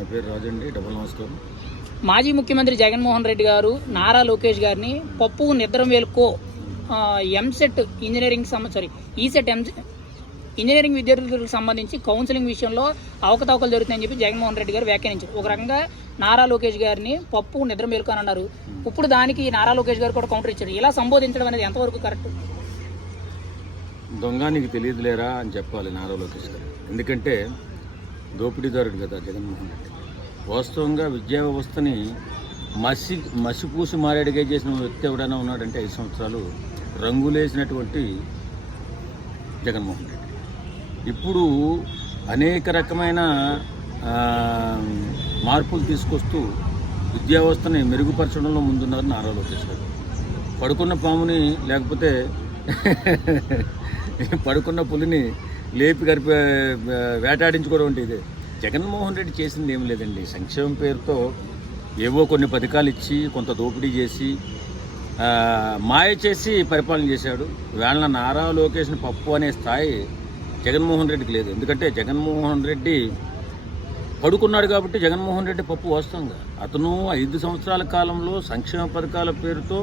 నా పేరు రాజండి డబల్ నమస్కారం. మాజీ ముఖ్యమంత్రి జగన్మోహన్ రెడ్డి గారు నారా లోకేష్ గారిని పప్పు నిద్ర మేలుకో ఆ, ఎంసెట్ ఇంజనీరింగ్ సారీ ఈసెట్ ఎం ఇంజనీరింగ్ విద్యార్థులకు సంబంధించి కౌన్సిలింగ్ విషయంలో అవకతవకలు జరుగుతాయని చెప్పి జగన్మోహన్ రెడ్డి గారు వ్యాఖ్యానించారు. ఒక రకంగా నారా లోకేష్ గారిని పప్పు నిద్ర మేలుకో అని అన్నారు. ఇప్పుడు దానికి నారా లోకేష్ గారు కూడా కౌంటర్ ఇచ్చారు. ఇలా సంబోధించడం అనేది ఎంతవరకు కరెక్ట్ దొంగ నీకు తెలియదులేరా అని చెప్పాలి నారా లోకేష్ గారు. ఎందుకంటే దోపిడీదారుడు కదా జగన్మోహన్ రెడ్డి. వాస్తవంగా విద్యా వ్యవస్థని మసి మసిపూసి మారేడుగా చేసిన వ్యక్తి ఎవడైనా ఉన్నాడంటే ఐదు సంవత్సరాలు రంగులేసినటువంటి జగన్మోహన్ రెడ్డి. ఇప్పుడు అనేక రకమైన మార్పులు తీసుకొస్తూ విద్యా వ్యవస్థని మెరుగుపరచడంలో ముందున్నారు నారా లోకేష్ గారు. పడుకున్న పాముని లేకపోతే పడుకున్న పులిని లేపి గడిపి వేటాడించుకోవడం అంటే ఇదే. జగన్మోహన్ రెడ్డి చేసింది ఏం లేదండి. సంక్షేమం పేరుతో ఏవో కొన్ని పథకాలు ఇచ్చి కొంత దోపిడీ చేసి మాయ చేసి పరిపాలన చేశాడు. వేళ నారా లోకేష్ని పప్పు అనే స్థాయి జగన్మోహన్ రెడ్డికి లేదు. ఎందుకంటే జగన్మోహన్ రెడ్డి పడుకున్నాడు కాబట్టి జగన్మోహన్ రెడ్డి పప్పు వాస్తవంగా. అతను ఐదు సంవత్సరాల కాలంలో సంక్షేమ పథకాల పేరుతో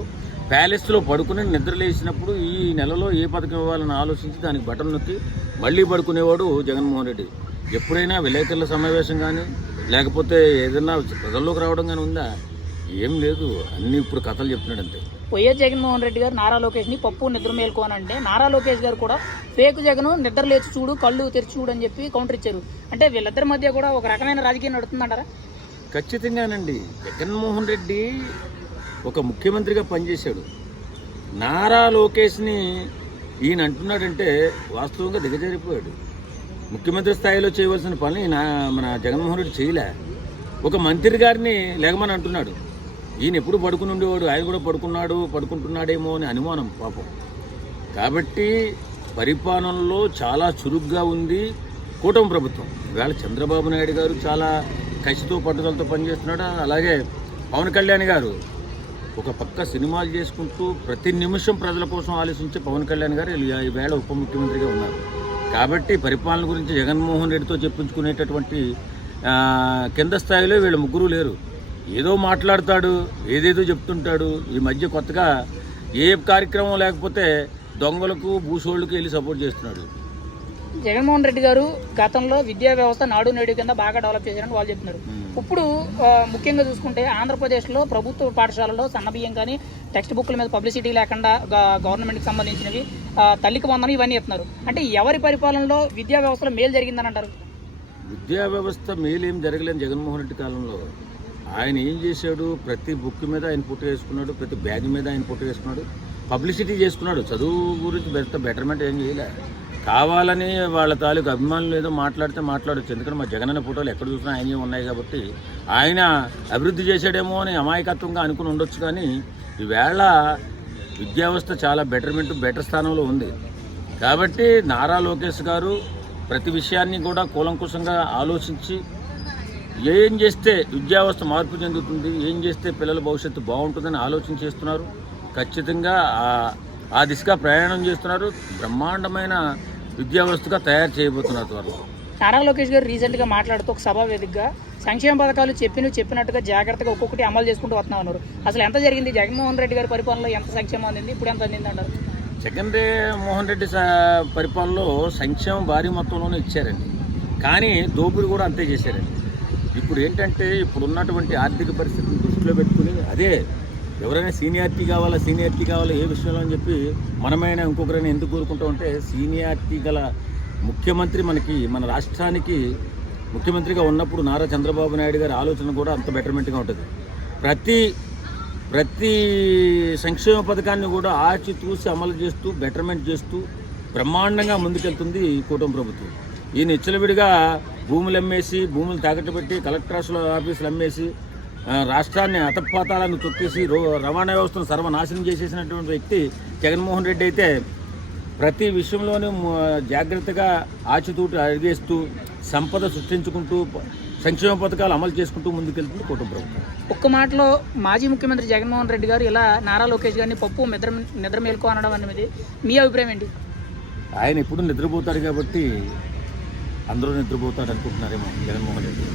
ప్యాలెస్లో పడుకుని నిద్రలేసినప్పుడు ఈ నెలలో ఏ పథకం ఇవ్వాలని ఆలోచించి దానికి బటన్ నొక్కి మళ్ళీ పడుకునేవాడు జగన్మోహన్ రెడ్డి. ఎప్పుడైనా విలేకరుల సమావేశం కానీ లేకపోతే ఏదైనా ప్రజల్లోకి రావడం కానీ ఉందా? ఏం లేదు. అన్నీ ఇప్పుడు కథలు చెప్తున్నాడు అంతే వైఎస్ జగన్మోహన్ రెడ్డి గారు నారా లోకేష్ని పప్పు నిద్ర మేలుకో అని అంటే నారా లోకేష్ గారు కూడా ఫేక్ జగన్ నిద్ర లేచి చూడు కళ్ళు తెరిచి చూడు అని చెప్పి కౌంటర్ ఇచ్చారు. అంటే వీళ్ళిద్దరి మధ్య కూడా ఒక రకమైన రాజకీయం నడుతుందంటారా? ఖచ్చితంగానండి. జగన్మోహన్ రెడ్డి ఒక ముఖ్యమంత్రిగా పనిచేశాడు. నారా లోకేష్ని ఈయన అంటున్నాడంటే వాస్తవంగా దిగజారిపోయాడు. ముఖ్యమంత్రి స్థాయిలో చేయవలసిన పని నా మన జగన్మోహన్ రెడ్డి చేయలే. ఒక మంత్రి గారిని లేగమని అంటున్నాడు. ఈయన ఎప్పుడు పడుకుని ఉండేవాడు ఆయన కూడా పడుకున్నాడు పడుకుంటున్నాడేమో అని అనుమానం పాపం. కాబట్టి పరిపాలనలో చాలా చురుగ్గా ఉంది కూటమి ప్రభుత్వం. ఇవాళ చంద్రబాబు నాయుడు గారు చాలా కసితో పట్టుదలతో పనిచేస్తున్నాడు? అలాగే పవన్ కళ్యాణ్ గారు ఒక పక్క సినిమాలు చేసుకుంటూ ప్రతి నిమిషం ప్రజల కోసం ఆలోచించే పవన్ కళ్యాణ్ గారు ఈ- ఈవేళ ఉప ముఖ్యమంత్రిగా ఉన్నారు. కాబట్టి పరిపాలన గురించి జగన్మోహన్ రెడ్డితో చెప్పించుకునేటటువంటి కింద స్థాయిలో వీళ్ళు ముగ్గురు లేరు. ఏదో మాట్లాడతాడు ఏదేదో చెప్తుంటాడు. ఈ మధ్య కొత్తగా ఏ కార్యక్రమం లేకపోతే దొంగలకు భూసోళ్ళకి వెళ్ళి సపోర్ట్ చేస్తున్నాడు. జగన్మోహన్ రెడ్డి గారు గతంలో విద్యా వ్యవస్థ నాడు నేడు కింద బాగా డెవలప్ చేశారని వాళ్ళు చెప్తున్నారు. ఇప్పుడు ముఖ్యంగా చూసుకుంటే ఆంధ్రప్రదేశ్లో ప్రభుత్వ పాఠశాలలో సన్నబియ్యం కానీ టెక్స్ట్ బుక్ల మీద పబ్లిసిటీ లేకుండా గవర్నమెంట్కి సంబంధించినవి తల్లికి వందనం ఇవన్నీ చెప్తున్నారు. అంటే ఎవరి పరిపాలనలో విద్యా వ్యవస్థలో మేలు జరిగిందని అంటారు విద్యా వ్యవస్థ మేలేం జరగలేదు జగన్మోహన్ రెడ్డి కాలంలో ఆయన ఏం చేశాడు? ప్రతి బుక్ మీద ఆయన పుట్టు వేసుకున్నాడు ప్రతి బ్యాగ్ మీద ఆయన పుట్టు వేసుకున్నాడు పబ్లిసిటీ చేసుకున్నాడు. చదువు గురించి బెటర్ బెటర్మెంట్ ఏం చేయలే. కావాలని వాళ్ళ తాలూకు అభిమానులు ఏదో మాట్లాడితే మాట్లాడచ్చు. ఎందుకంటే మా జగనన్న ఫోటోలు ఎక్కడ చూసినా ఆయనే ఉన్నాయి కాబట్టి ఆయన అభివృద్ధి చేశాడేమో అని అమాయకత్వంగా అనుకుని ఉండొచ్చు కానీ ఈవేళ విద్యావస్థ చాలా బెటర్మెంట్ బెటర్ స్థానంలో ఉంది. కాబట్టి నారా లోకేష్ గారు ప్రతి విషయాన్ని కూడా కూలంకుషంగా ఆలోచించి ఏం చేస్తే విద్యావస్థ మార్పు చెందుతుంది ఏం చేస్తే పిల్లల భవిష్యత్తు బాగుంటుందని ఆలోచన చేస్తున్నారు. ఖచ్చితంగా ఆ దిశగా ప్రయాణం చేస్తున్నారు. బ్రహ్మాండమైన విద్యా వ్యవస్థగా తయారు చేయబోతున్నారు త్వరలో నారా లోకేష్ గారు రీసెంట్గా మాట్లాడుతూ ఒక సభా వేదికగా సంక్షేమ పథకాలు చెప్పినవి చెప్పినట్టుగా జాగ్రత్తగా ఒక్కొక్కటి అమలు చేసుకుంటూ వస్తున్నాం అన్నారు అసలు ఎంత జరిగింది? జగన్మోహన్ రెడ్డి గారి పరిపాలనలో ఎంత సంక్షేమం అందింది? ఇప్పుడు ఎంత అందింది అంటారు? జగన్ మోహన్ రెడ్డి పరిపాలనలో సంక్షేమం భారీ మొత్తంలోనే ఇచ్చారండి. కానీ దోపిడీ కూడా అంతే చేశారండి. ఇప్పుడు ఏంటంటే ఇప్పుడు ఉన్నటువంటి ఆర్థిక పరిస్థితిని దృష్టిలో పెట్టుకుని అదే ఎవరైనా సీనియారిటీ కావాలా సీనియారిటీ కావాలా ఏ విషయంలో అని చెప్పి మనమైనా ఇంకొకరైనా ఎందుకు కోరుకుంటూ ఉంటే సీనియారిటీ గల ముఖ్యమంత్రి మనకి మన రాష్ట్రానికి ముఖ్యమంత్రిగా ఉన్నప్పుడు నారా చంద్రబాబు నాయుడు గారి ఆలోచన కూడా అంత బెటర్మెంట్గా ఉంటుంది. ప్రతి ప్రతి సంక్షేమ పథకాన్ని కూడా ఆచి చూసి అమలు చేస్తూ బెటర్మెంట్ చేస్తూ బ్రహ్మాండంగా ముందుకెళ్తుంది ఈ కూటమి ప్రభుత్వం. ఈ ఇచ్చలవిడిగా భూములు అమ్మేసి భూములు తాకట్టు పెట్టి కలెక్టర్ ఆఫీసులు అమ్మేసి రాష్ట్రాన్ని అతపాతాలను తొక్కేసి రో రవాణా వ్యవస్థను సర్వనాశనం చేసేసినటువంటి వ్యక్తి జగన్మోహన్ రెడ్డి అయితే ప్రతి విషయంలోనూ జాగ్రత్తగా ఆచితూటి అడిగేస్తూ సంపద సృష్టించుకుంటూ సంక్షేమ పథకాలు అమలు చేసుకుంటూ ముందుకెళ్తుంది కూటమి ప్రభుత్వం. ఒక్క మాటలో మాజీ ముఖ్యమంత్రి జగన్మోహన్ రెడ్డి గారు ఇలా నారా లోకేష్ గారిని పప్పు నిద్ర నిద్ర మేలుకో అనడం అనేది మీ అభిప్రాయం ఏంటి? ఆయన ఎప్పుడు నిద్రపోతాడు కాబట్టి అందరూ నిద్రపోతాడు అనుకుంటున్నారేమో జగన్మోహన్ రెడ్డి.